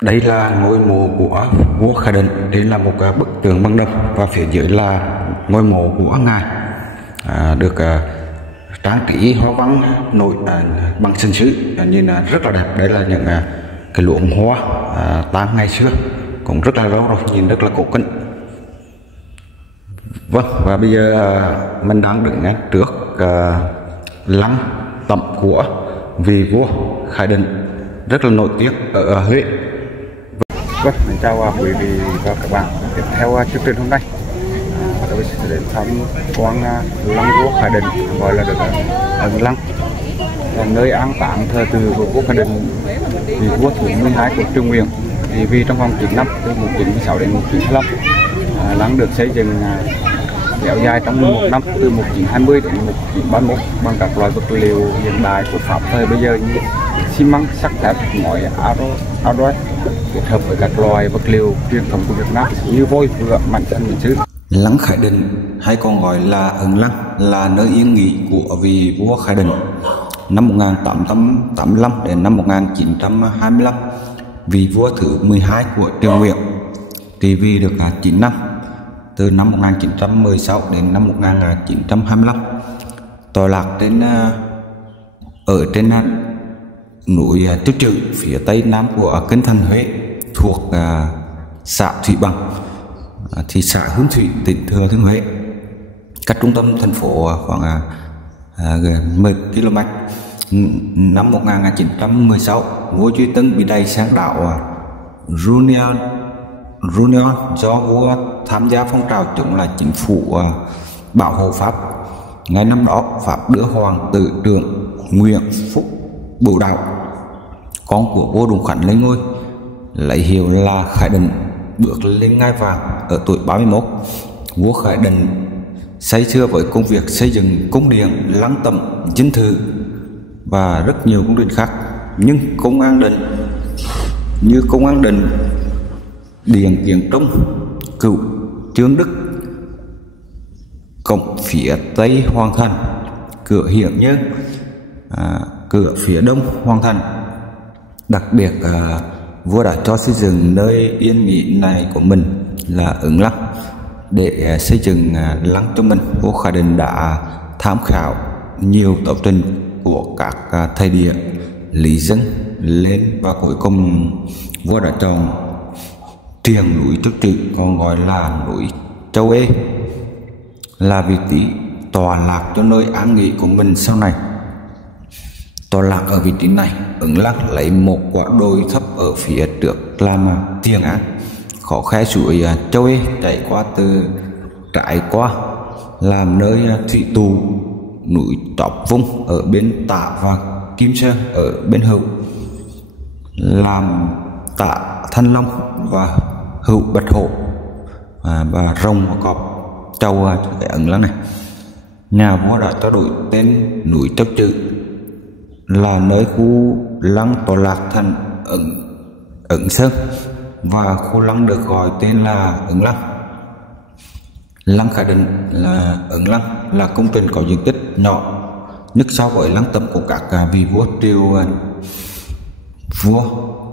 Đây là ngôi mộ của vua Khải Định. Đây là một bức tượng bằng đồng và phía dưới là ngôi mộ của ngài, được trang trí hoa văn nổi bằng sân sứ, nhìn rất là đẹp. Đây là những cái luống hoa tang ngày xưa, cũng rất là lâu rồi, nhìn rất là cổ kính. Vâng, và bây giờ mình đang đứng trước lăng tẩm của vị vua Khải Định rất là nổi tiếng ở Huế. Vâng, mình chào quý vị và các bạn. Tiếp theo chương trình hôm nay, tôi sẽ đến thăm quan lăng vua Khải Định, gọi là được Ấn Lăng, là nơi an táng thờ tự của vua Khải Định, vị vua thứ 12 của Triều Nguyễn. Thì vì trong vòng 9 năm, từ 1916 đến 1925, lăng được xây dựng kéo dài trong 11 năm, từ 1920 đến 1931 bằng các loại vật liệu hiện đại của Pháp thời bây giờ như xi măng, sắt thép, ngói, aro kết hợp với các loại vật liệu truyền thống của Việt Nam như vôi, vữa, mảnh sân, mảnh sứ. Lăng Khải Định hay còn gọi là Ấn Lăng là nơi yên nghỉ của vị vua Khải Định. Năm 1885 đến năm 1925, vị vua thứ 12 của Triều Nguyễn trị vì được 9 năm, từ năm 1916 đến năm 1925, tọa lạc ở trên núi Tứ Trự phía tây nam của kinh thành Huế, thuộc xã Thủy Bằng, thị xã Hương Thủy, tỉnh Thừa Thiên Huế, cách trung tâm thành phố khoảng gần 10 km. Năm 1916, vua Duy Tân bị đày sang đảo Réunion do vua tham gia phong trào chống lại chính phủ bảo hộ Pháp. Ngay năm đó, Pháp đưa hoàng tử trưởng Nguyễn Phúc Bửu Đạo, con của vua Đùng Khánh, lên ngôi, lấy hiệu là Khải Định, bước lên ngai vàng ở tuổi 31. Vua Khải Định say sưa với công việc xây dựng cung điện, lăng tẩm, dinh thự và rất nhiều công trình khác. Nhưng công an Định, điện Kiến Trung, Cựu Trương Đức, cổng phía tây Hoàng Thành, cửa Hiển Nhân, cửa phía đông Hoàng Thành. Đặc biệt vua đã cho xây dựng nơi yên nghỉ này của mình là Ấn Lăng. Để xây dựng lăng cho mình, vua Khải Định đã tham khảo nhiều tấu trình của các thầy địa, lý dân lên, và cuối cùng vua đã chọn triền núi Tứ Trự, còn gọi là núi Châu Ê, là vị trí tọa lạc cho nơi an nghỉ của mình sau này. Tọa lạc ở vị trí này, Ấn Lăng lấy một quả đồi thấp ở phía trước làm tiền án, có khe suối Châu Ê chảy trải qua làm nơi thủy tù, núi Tóc Vung ở bên tả và Kim Sơn ở bên hữu làm tả Thanh Long và hữu Bạch Hổ, và rồng và cọp trâu cái Ấn Lăng này. Nhà vua đã cho đổi tên núi Châu Trự là nơi khu lăng tọa lạc thành Ấn Sơn, và khu lăng được gọi tên là Ấn Lăng. Lăng Khải Định là Ấn Lăng là công trình có diện tích nhỏ nhất so với lăng tẩm của các vị vua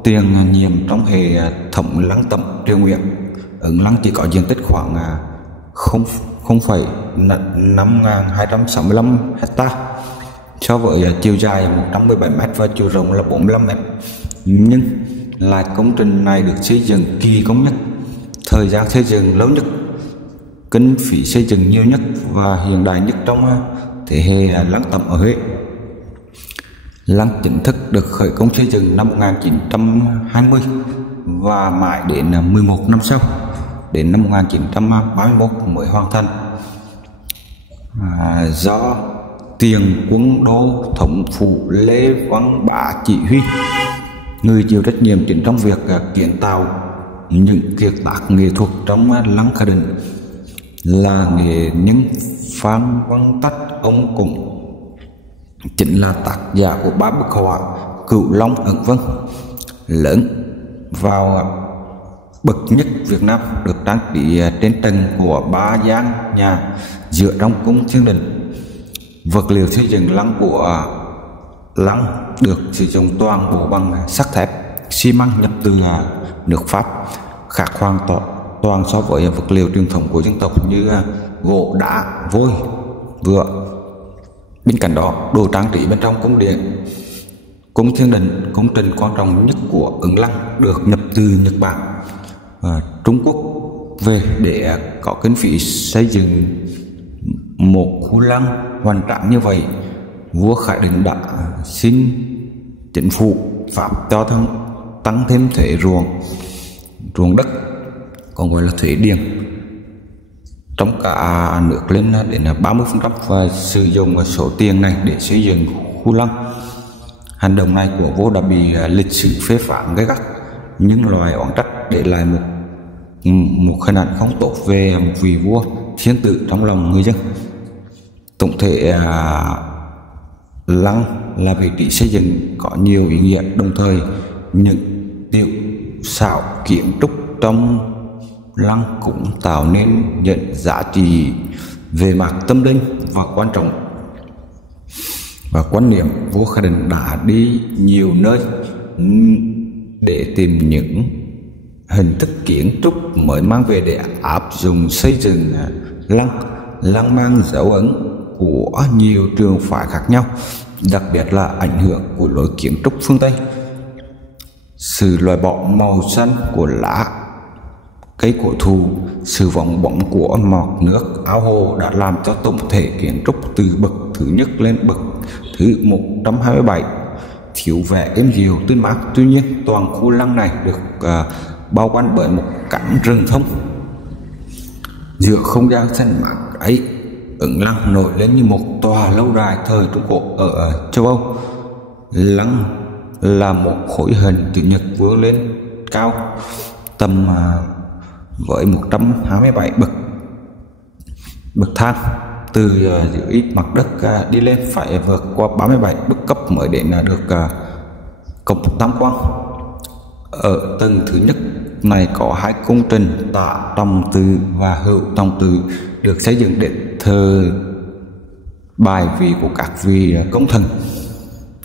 tiền nhiệm trong hệ thống lăng tẩm Triều Nguyễn. Ấn Lăng chỉ có diện tích khoảng 0,5265 hecta, so với chiều dài 117 m và chiều rộng là 45 m. Nhưng là công trình này được xây dựng kỳ công nhất, thời gian xây dựng lâu nhất, kinh phí xây dựng nhiều nhất và hiện đại nhất trong thế hệ lăng tẩm ở Huế. Lăng chính thức được khởi công xây dựng năm 1920 và mãi đến 11 năm sau, đến năm 1931 mới hoàn thành. Do tiền quân đô thống phủ Lê Văn Bá chỉ huy, người chịu trách nhiệm chính trong việc kiến tạo những kiệt tác nghệ thuật trong lăng Khải Định là nghệ nhân Phan Văn Tách. Ông cũng chính là tác giả của 3 bức họa Cửu Long Ấn Vân lớn vào bậc nhất Việt Nam, được trang trí trên trần của 3 gian nhà dựa trong cung Thiên Đình. Vật liệu xây dựng lăng của lăng được sử dụng toàn bộ bằng sắt thép, xi măng nhập từ nước Pháp, khác hoàn toàn so với vật liệu truyền thống của dân tộc như gỗ, đá, vôi, vữa. Bên cạnh đó, đồ trang trí bên trong cung điện, cung Thiên Định, công trình quan trọng nhất của Ứng Lăng, được nhập từ Nhật Bản và Trung Quốc về để có kinh phí xây dựng một khu lăng hoành tráng như vậy. Vua Khải Định đã xin chính phủ Pháp cho tăng thêm thuế ruộng đất, còn gọi là thuế điền, trong cả nước lên đến 30%, và sử dụng số tiền này để xây dựng khu lăng. Hành động này của vua đã bị lịch sử phê phán gay gắt, nhưng loài oán trách để lại một hình ảnh không tốt về một vị vua thiên tử trong lòng người dân. Tổng thể, lăng là vị trí xây dựng có nhiều ý nghĩa, đồng thời những tiểu xảo kiến trúc trong lăng cũng tạo nên những giá trị về mặt tâm linh và quan trọng. Và quan niệm, vua Khải Định đã đi nhiều nơi để tìm những hình thức kiến trúc mới mang về để áp dụng xây dựng lăng. Lăng mang dấu ấn của nhiều trường phái khác nhau, đặc biệt là ảnh hưởng của lối kiến trúc phương Tây. Sự loại bỏ màu xanh của lá cây cổ thụ, sự vắng bóng của mọt nước ao hồ đã làm cho tổng thể kiến trúc từ bậc thứ nhất lên bậc thứ 127 thiếu vẻ êm dịu tươi mát. Tuy nhiên, toàn khu lăng này được bao quanh bởi một cánh rừng thông. Giữa không gian xanh mát ấy, Ứng Lăng nổi lên như một tòa lâu đài thời Trung Cổ ở châu Âu. Lăng là một khối hình chữ nhật vươn lên cao tầm với 127 bậc thang. Từ dưới mặt đất đi lên phải vượt qua 37 bậc cấp mới đến được cổng tam quan. Ở tầng thứ nhất này có hai công trình Tạ Tòng Từ và Hữu Tòng Từ được xây dựng để thờ bài vị của các vị công thần.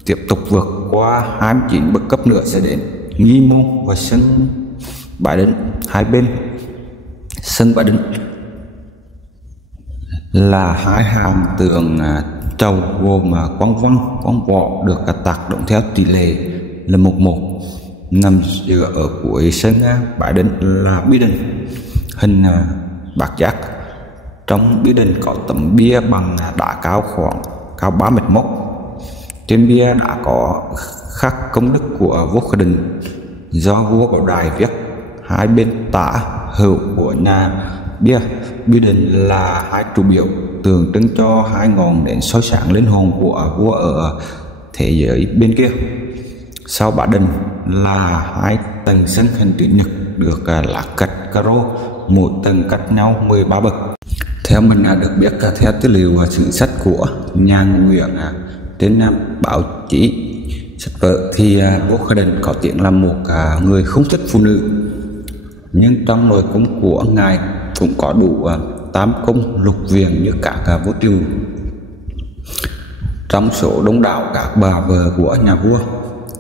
Tiếp tục vượt qua 29 bậc cấp nữa sẽ đến Nghi Môn và sân Bái Đính. Hai bên sân Bái Đính là hai hàng tượng trầu gồm quang văn, quang võ được tác động theo tỷ lệ là 1:1. Nằm giữa ở cuối sân Bái Đính là Bi Đình hình bát giác. Trong Bi Đình có tấm bia bằng đá cao khoảng cao 3 mét mốc. Trên bia đã có khắc công đức của vua Khải Định do vua Bảo Đại viết. Hai bên tả hữu của nhà bia Bi Đình là hai trụ biểu tượng trưng cho hai ngọn đèn soi sáng linh hồn của vua ở thế giới bên kia. Sau Bái Đình là hai tầng sân hình chữ nhật được lát gạch caro, mỗi tầng cách nhau 13 bậc. Theo mình được biết, theo tư liệu sử sách của nhà Nguyễn trên báo chí sách vở thì vua Khải Định có tiếng là một người không thích phụ nữ, nhưng trong nội cung của ngài cũng có đủ tam cung lục viện như các vua triều. Trong số đông đảo các bà vợ của nhà vua,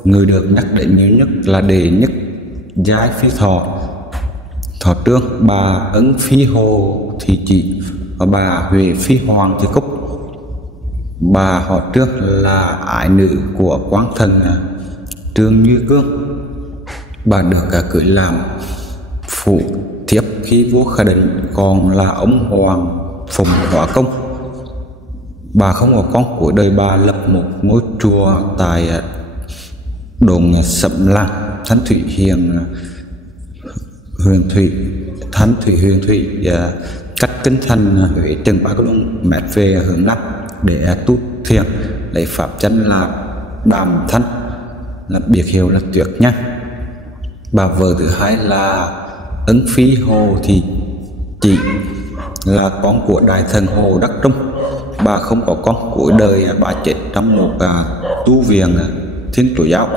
người được nhắc đến nhiều nhất là đệ nhất giai phi thọ trương, bà Ấn Phi Hồ Thị Chỉ và bà Huệ Phi Hoàng Thị Cúc. Bà họ Trương là ái nữ của quang thần Trương Như Cương. Bà được cưới làm phụ thiếp khi vua Khải Định còn là ông Hoàng Phùng Hóa Công. Bà không có con, cuối đời bà lập một ngôi chùa tại đồn Sầm Lăng, Thanh Thủy Huyền Thủy cách kinh thành Huế chừng 3 km về hướng Nam để tu thiền, lấy pháp chân là Đàm Thanh, là biệt hiệu là Tuyệt Nhân. Bà vợ thứ hai là Ấn Phi Hồ Thị Chỉ, là con của đại thần Hồ Đắc Trung. Bà không có con, cuối đời bà chết trong một tu viện Thiên Chúa giáo.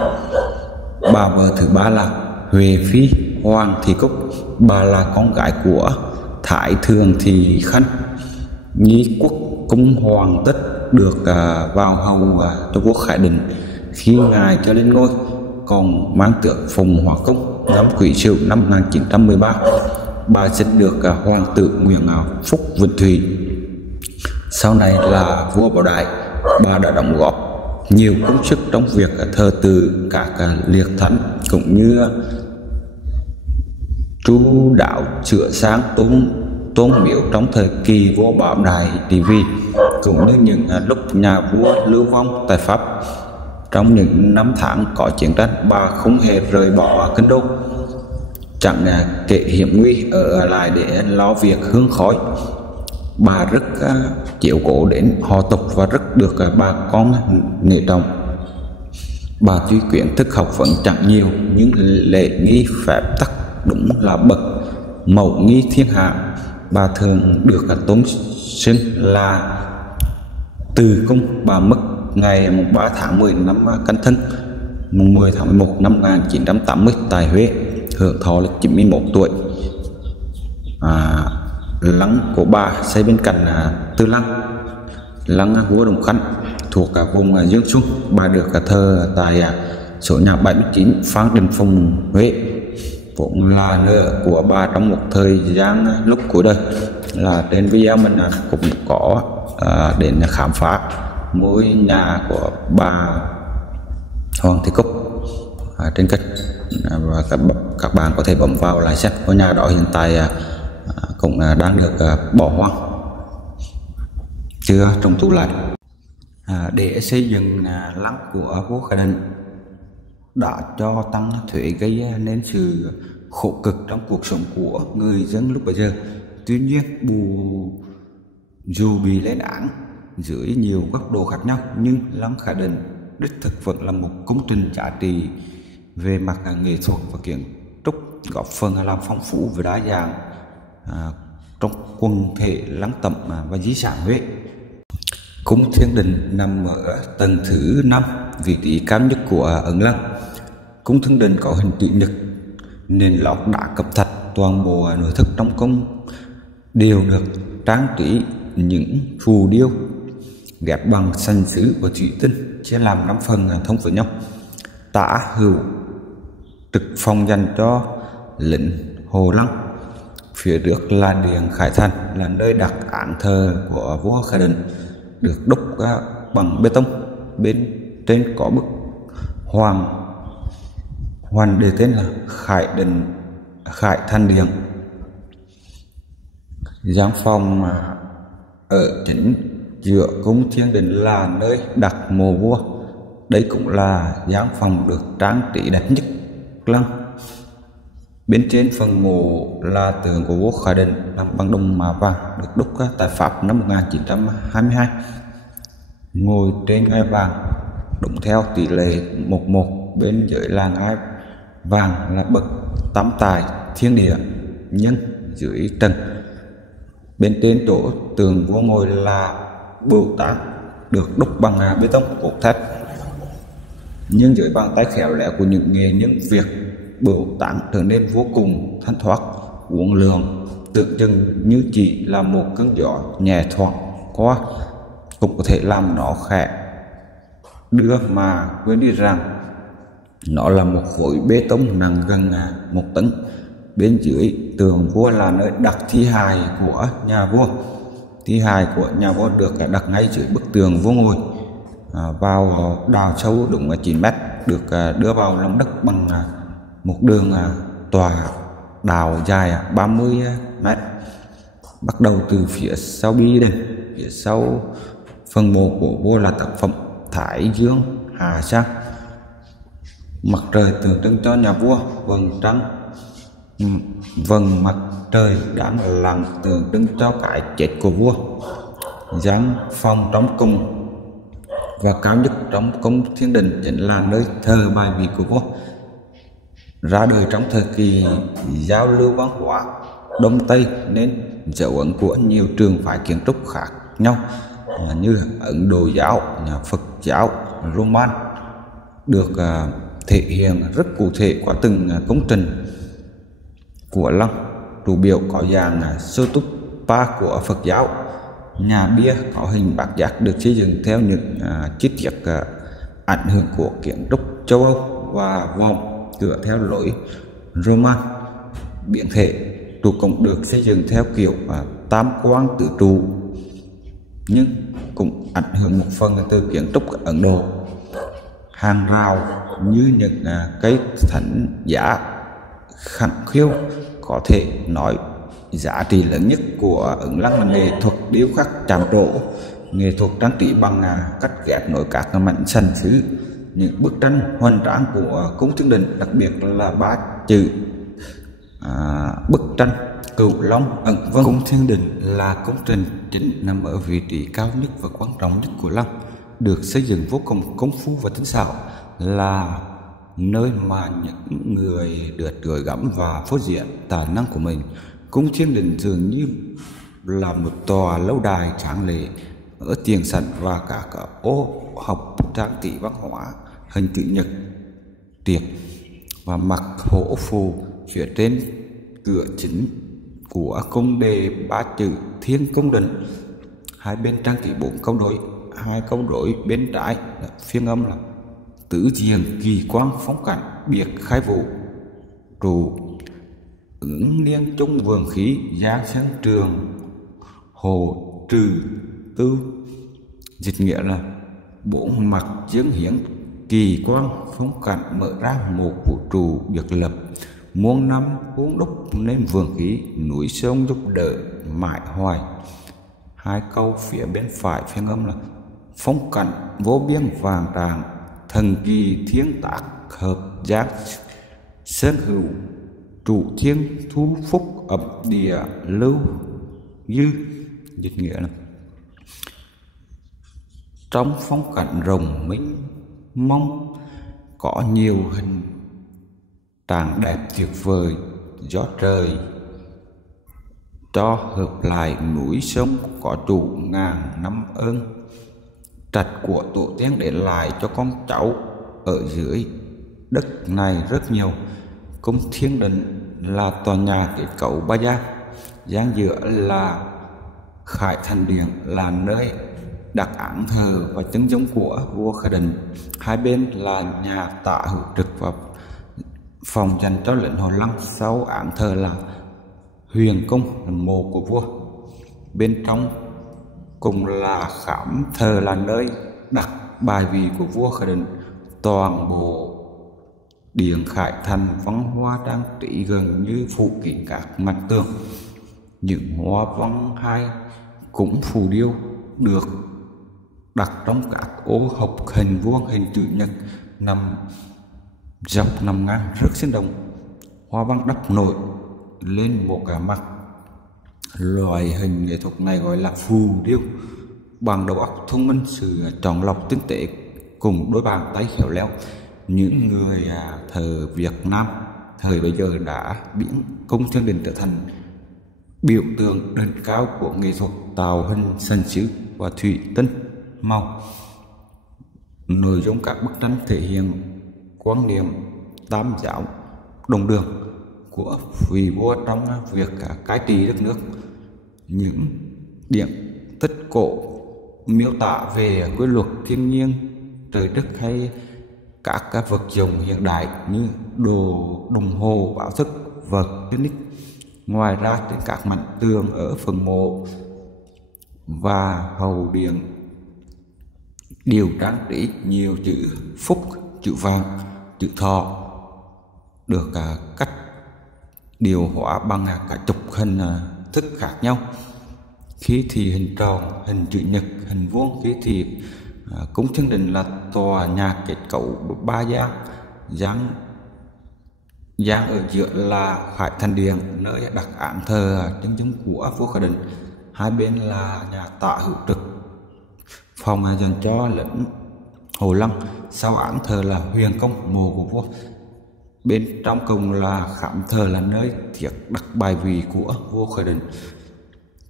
Bà vợ thứ ba là Huệ Phi Hoàng Thị Cúc. Bà là con gái của Thái Thường Thị Khanh, nhi quốc cung hoàng tất, được vào hầu cho vua Khải Định khi ngài cho lên ngôi. còn mang tượng Phùng Hòa Công năm Quý Sửu năm 1913. Bà sinh được hoàng tử Nguyễn Phúc Vĩnh Thủy. Sau này là vua Bảo Đại, bà đã đóng góp nhiều công sức trong việc thờ tự các liệt thánh cũng như chú đạo sửa sáng tôn miếu trong thời kỳ vua Bảo Đại trị vì, cũng như những lúc nhà vua lưu vong tại Pháp. Trong những năm tháng có chiến tranh, bà không hề rời bỏ kinh đô, chẳng kể hiểm nguy ở lại để lo việc hương khói. Bà rất chiếu cố đến họ tộc và rất được bà con nể trọng. Bà tuy kiến thức học vẫn chẳng nhiều, nhưng lễ nghi phép tắc đúng là bậc mẫu nghi thiên hạ. Bà thường được tôn xưng là Từ Công. Bà mất ngày 3 tháng 10 năm Canh Thân, 10 tháng 11 năm 1980 tại Huế, hưởng thọ là 91 tuổi. Lăng của bà xây bên cạnh Tư Lăng vua Đồng Khánh thuộc vùng Dương Xuân. Bà được thờ tại số nhà 79 Phan Đình Phùng, Huế, cũng là nơi của bà trong một thời gian lúc cuối đời. Là trên video mình cũng có đến khám phá ngôi nhà của bà Hoàng Thị Cúc trên kênh, và các bạn có thể bấm vào lại xem. Ngôi nhà đó hiện tại cũng đang được bỏ hoang, chưa trùng tu lại. Để xây dựng lăng của vua Khải Định đã cho tăng thuế, gây nên sự khổ cực trong cuộc sống của người dân lúc bấy giờ. Tuy nhiên dù bị lên án dưới nhiều góc độ khác nhau, nhưng lăng Khải Định đích thực vẫn là một công trình giá trị về mặt nghệ thuật và kiến trúc, góp phần làm phong phú và đa dạng trong quần thể lăng tẩm và di sản Huế. Cung Thiên Đình nằm ở tầng thứ 5, vị trí cao nhất của Ấn Lăng. Cung Thiên Đình có hình chữ nhật, nền lót đá cẩm thạch, toàn bộ nội thất trong cung đều được trang trí những phù điêu ghép bằng sành sứ và thủy tinh, chia làm 5 phần thông với nhau. Tả hữu trực phòng dành cho lính Hồ Lăng. Phía trước là điện Khải Thành, là nơi đặt án thờ của vua Khải Định, được đúc bằng bê tông. Bên trên có bức hoàng đề tên là Khải Thành Điện. Giám phòng ở chính giữa cung Thiên Đình là nơi đặt mộ vua. Đây cũng là giám phòng được trang trí đẹp nhất lăng. Bên trên phần mộ là tượng của vua Khải Định làm bằng đồng mạ vàng, được đúc tại Pháp năm 1922. Ngồi trên ngai vàng đúng theo tỷ lệ 1:1. Bên dưới là ngai vàng là bậc tam tài thiên địa nhân dưới trần. Bên trên chỗ tượng vua ngồi là Bồ Tát, được đúc bằng bê tông cốt thép. Nhưng dưới bàn tay khéo léo của những nghệ nhân Việt, Bồ Tát trở nên vô cùng thanh thoát, uốn lượn, tượng trưng như chỉ là một cơn gió nhẹ thoảng qua, cũng có thể làm nó khẽ đưa mà quên đi rằng nó là một khối bê tông nặng gần 1 tấn. Bên dưới tượng vua là nơi đặt thi hài của nhà vua. Thi hài của nhà vua được đặt ngay dưới bức tường vua ngồi, vào đào sâu đúng 9 mét, được đưa vào lòng đất bằng một đường tòa đào dài 30 mét, bắt đầu từ phía sau bi đình. Phía sau phần mộ của vua là tác phẩm Thái Dương Hạ Sang. Mặt trời tượng trưng cho nhà vua, vầng mặt trời đang lặn tượng trưng cho cái chết của vua. Giám phòng trong cung và cao nhất trong cung Thiên Đình chính là nơi thờ bài vị của vua. Ra đời trong thời kỳ giao lưu văn hóa Đông Tây nên dấu ấn của nhiều trường phái kiến trúc khác nhau như Ấn Độ giáo, Phật giáo, Roman được thể hiện rất cụ thể qua từng công trình của lăng. Trụ biểu có dạng Stupa của Phật giáo. Nhà bia có hình bát giác được xây dựng theo những chi tiết ảnh hưởng của kiến trúc châu Âu và vòm cửa theo lối Roman. Biến thể trụ cổng được xây dựng theo kiểu tam quan tứ trụ, nhưng cũng ảnh hưởng một phần từ kiến trúc Ấn Độ. Hàng rào như những cây thánh giá khẳng khiu, có thể nói giá trị lớn nhất của Ấn Lăng là nghệ thuật điêu khắc chạm trổ, nghệ thuật trang trí bằng cắt ghép nối các mảnh sành sứ. Những bức tranh hoành tráng của cung Thiên Đình, đặc biệt là 3 chữ bức tranh Cửu Long ẩn vân. Cung Thiên Đình là công trình chính nằm ở vị trí cao nhất và quan trọng nhất của lăng, được xây dựng vô cùng công phu và tinh xảo, là nơi mà những người được gửi gắm và phô diễn tài năng của mình. Cung Thiên Đình dường như là một tòa lâu đài tráng lệ ở tiền sảnh và các ô học trang trí văn hóa hình chữ nhật tiệp và mặt hổ phù. Phía trên cửa chính của cung đề 3 chữ Thiên Công Đình, hai bên trang trí 4 câu đối, 2 câu đối bên trái phiên âm là tứ diền kỳ quang phong cảnh biệt khai vũ trụ ứng liên trung vườn khí giang sơn trường hồ trừ tư. Dịch nghĩa là 4 mặt dương hiển kỳ quang phong cảnh mở ra một vũ trụ biệt lập, muôn năm uống đúc nên vườn khí núi sông giúp đỡ mãi hoài. 2 câu phía bên phải phiên âm là phong cảnh vô biên vàng tràng thần kỳ thiên tác hợp giác sơn hữu trụ thiên thu phúc ẩm địa lưu dư. Dịch nghĩa là trong phong cảnh rồng mênh mông có nhiều hình tràng đẹp tuyệt vời, gió trời cho hợp lại núi sông có trụ ngàn năm ơn, trạch của tổ tiên để lại cho con cháu ở dưới đất này rất nhiều. Cung Thiên Đình là tòa nhà kết cấu 3 gian, gian giữa là Khải Thành Điện, là nơi đặt án thờ và chân dung của vua Khải Định. Hai bên là nhà Tạ Hữu Trực và phòng dành cho lệnh Hồ Lăng. Sau án thờ là Huyền Cung, mộ của vua. Bên trong cùng là khảm thờ, là nơi đặt bài vị của vua Khải Định. Toàn bộ điện Khải Thành văn hoa trang trí gần như phủ kín các mặt tường. Những hoa văn hay cũng phù điêu được đặt trong các ô học hình vuông hình chữ nhật nằm dọc nằm ngang rất sinh động. Hoa văn đắp nổi lên một cả mặt. Loại hình nghệ thuật này gọi là phù điêu. Bằng đầu óc thông minh, sự chọn lọc tinh tế cùng đôi bàn tay khéo léo, những người thợ Việt Nam thời bây giờ đã biến Cung Thiên Đình trở thành biểu tượng đỉnh cao của nghệ thuật tạo hình sân sứ và thủy tinh màu. Nội dung các bức tranh thể hiện quan niệm tam giáo đồng đường của vị vua trong việc cai trị đất nước. Những điển tích cổ miêu tả về quy luật thiên nhiên, trời đất hay các vật dụng hiện đại như đồ đồng hồ, báo thức, vật tennis. Ngoài ra trên các mảnh tường ở phần mộ và hậu điện đều trang trí nhiều chữ phúc, chữ vàng, chữ thọ, được cách điều hóa bằng cả chục hình thức khác nhau. Khi thì hình tròn, hình chữ nhật, hình vuông. Khi thì Cung Thiên Đình là tòa nhà kết cấu 3 gian, gian ở giữa là Khải Thành Điện, nơi đặt án thờ chân dung của vua Khải Định. Hai bên là nhà Tạ Hữu Trực, phòng dành cho lệnh Hồ Lăng. Sau án thờ là Huyền Công, mộ của vua. Bên trong cùng là khảm thờ, là nơi thiết đặt bài vị của vua Khải Định.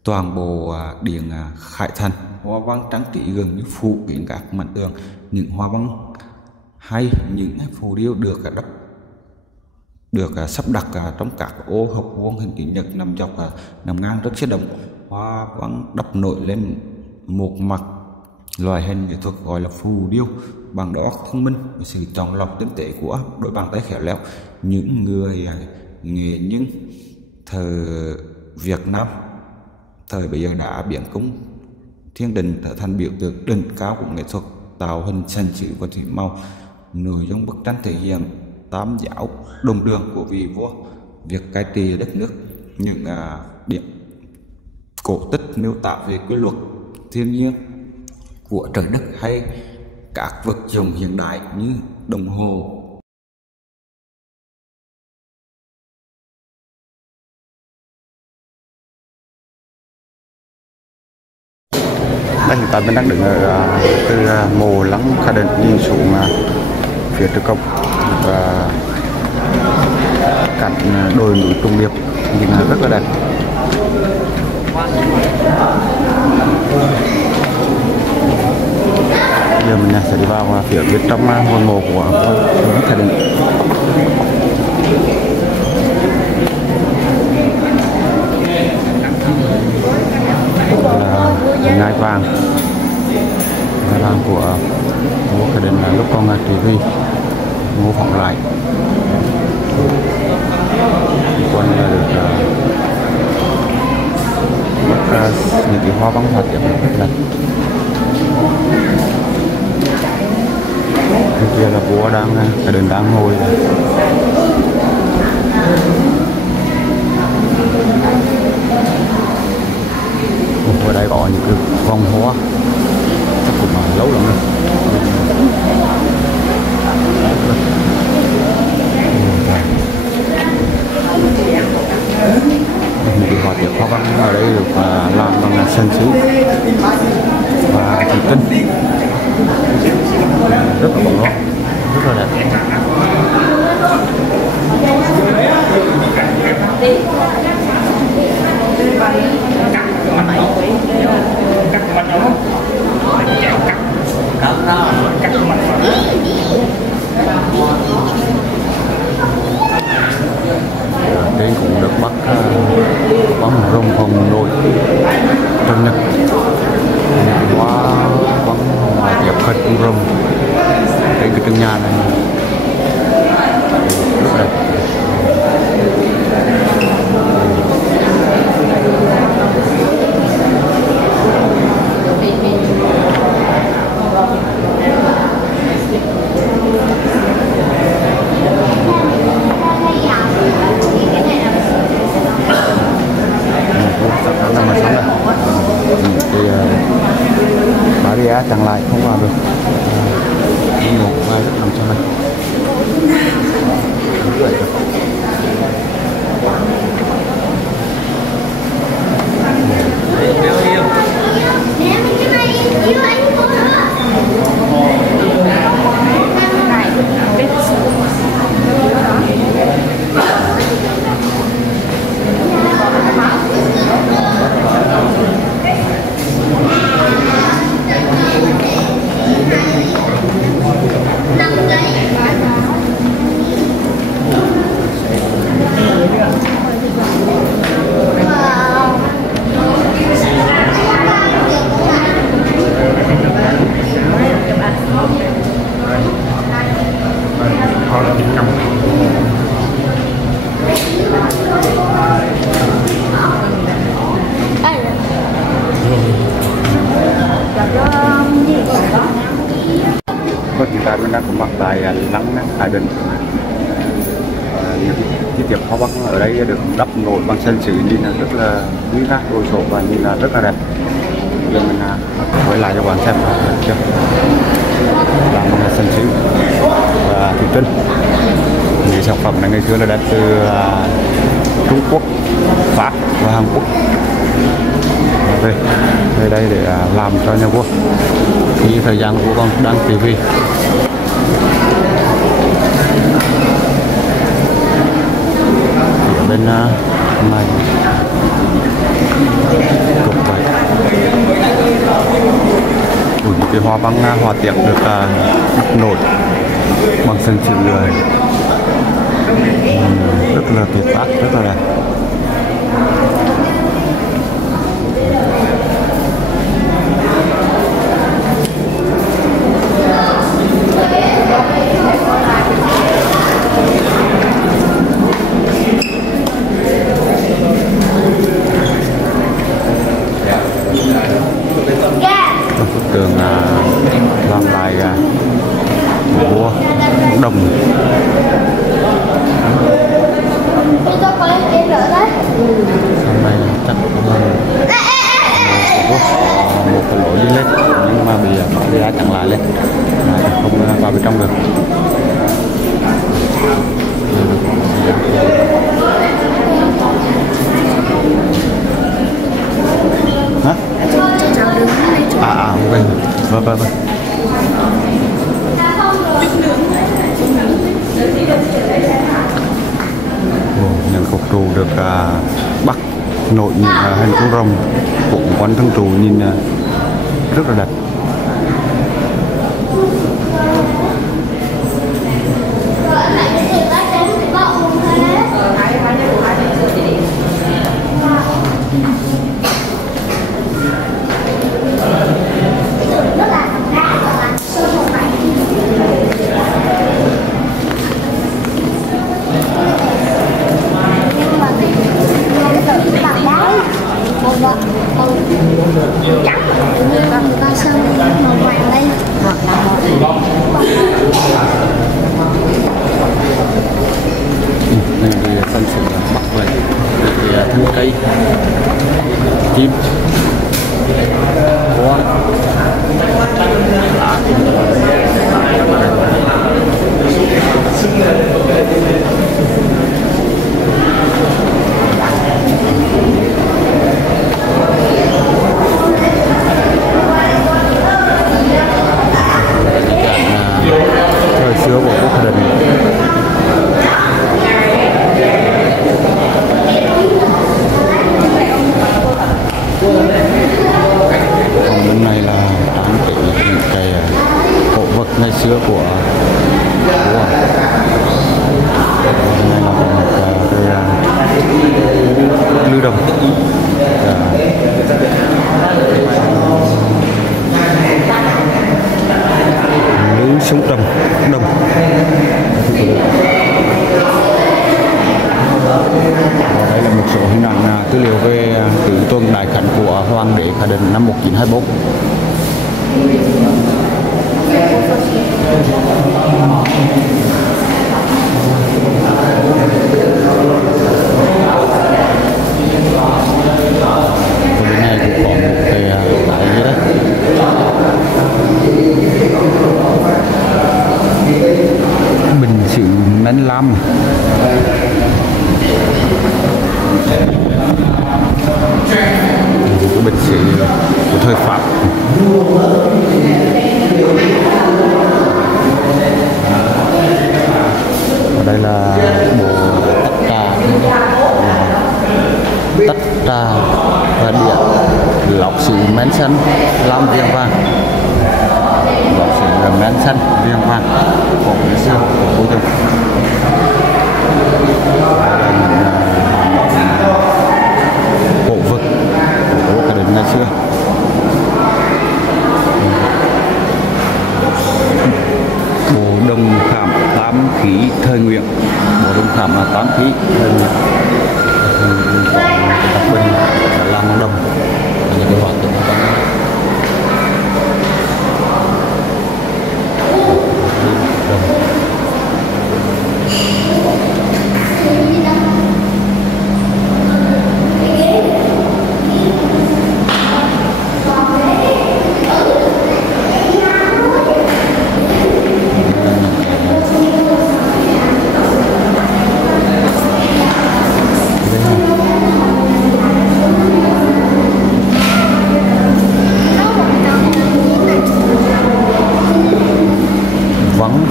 Toàn bộ điện Khải Thành hoa văn trang trí gần như phủ kín các mảnh tường. Những hoa văn hay những phù điêu được sắp đặt trong các ô học vuông hình chữ nhật nằm dọc nằm ngang rất sinh động. Hoa văn đắp nổi lên một mặt. Loại hình nghệ thuật gọi là phù điêu bằng đầu óc thông minh và sự chọn lọc tinh tế của đôi bàn tay khéo léo. Những người nghệ nhân thời Việt Nam thời bây giờ đã biến cung thiên đình trở thành biểu tượng đỉnh cao của nghệ thuật tạo hình sành chữ và thủy màu. Nội dung bức tranh thể hiện tam giáo đồng đường của vị vua, việc cai trị đất nước, những điểm cổ tích miêu tả về quy luật thiên nhiên của trời đất hay các vật dụng hiện đại như đồng hồ. Đây hiện tại mình đang đứng ở từ mộ Lăng Kha Định nhìn xuống phía trước cổng và cảnh đồi núi trùng điệp nhìn rất là đẹp. Giờ mình sẽ đi vào phía bên trong ngôi mộ của Lăng Kha Định. Là ngai vàng của Ngô Khởi Định là lúc con trị vì mô phỏng lại quân là được mất những cái hoa văn hoạt rất là kia là vua Khởi Định đang ngồi. Ở đây có những cái vòng hoa cũng lâu lắm rồi. Một cái họa tiết hoa văn ở đây được làm bằng sơn sứ và thủy tinh, rất là bóng loáng, rất là đẹp. Đây cũng được bắt bóng rồng hồng nổi trong nhật hoa bóng tiệp khất rồng trên cái trần nhà này rất đẹp. Chẳng lại không vào được một vài rất nằm trong này. Hiện tại mình đang có mặt tại Lăng Kha Định. Chi tiết hoa văn ở đây được đắp nổi bằng sơn sứ nhìn là rất là quý giá, đồ sộ và nhìn là rất là đẹp. Giờ mình quay lại cho bạn xem chưa làm bằng sơn sứ và thủy tinh. Những sản phẩm này ngày xưa là đẹp từ Trung Quốc, Pháp và Hàn Quốc về đây để làm cho nhà vua khi thời gian vua còn đang trị vì. Ở bên này cực vậy. Những cái hoa văn hoa tiệc được đắp nổi bằng sơn sứ rất là tuyệt tác, rất là đẹp. cột trụ được bắt nội hình con rồng cũng quanh thân trụ nhìn rất là đẹp. Này thì sân sự bắt về thân cây chim hoa thời xưa của Quốc Đình. Còn bên này là tráng kỷ những cái cổ vật ngày xưa của bên này là một cái lưu đồng lưới súng đồng đồng. Đây là một số hình ảnh tư liệu về tử tuần đại khánh của Hoàng đế Khải Định năm 1924. Bên này cũng có một cái cái gì đấy. Bình sứ nén lam. Cái bình sứ của thời Pháp. Ở đây là bộ tất trà và điện lọc sứ men xanh lam viền vàng. Lọc sứ men xanh viền vàng của ngày xưa của cô Dung. Cổ vật của Khải Định ngày xưa. Bộ đồng khảm tám khí thời Nguyễn. Bộ đồng khảm là tám khí thời Nguyễn. Đặc bình là làm đồng những cái hoạt động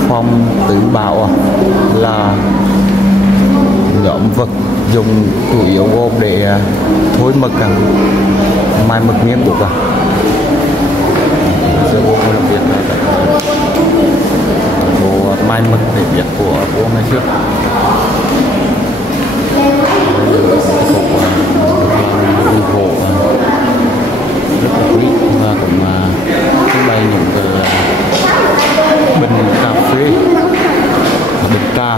phong tử bảo là nhóm vật dùng chủ yếu gồm để thối mực mai mực miếng bột giờ vô làm việc bộ mai mực để việc của cô ngày trước khổ rất là quý và cũng trưng bày những cái bình cà phê, bình trà,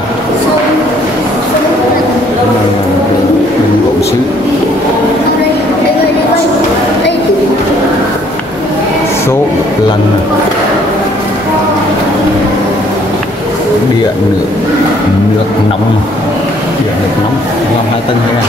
bình gốm sứ, số lần địa nước nóng, địa nước nóng làm 2 tầng thế này.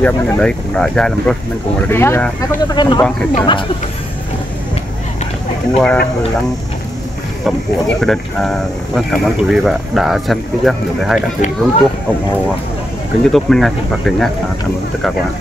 video mình ở đây cũng đã dài lắm rồi, mình cũng đã đi tham quan hết khu lăng tẩm của Khải Định. Vâng, cảm ơn quý vị và đã xem video. Nếu thấy hay đăng ký ủng hộ kênh YouTube mình ngày thì phát triển nhé. Cảm ơn tất cả các bạn.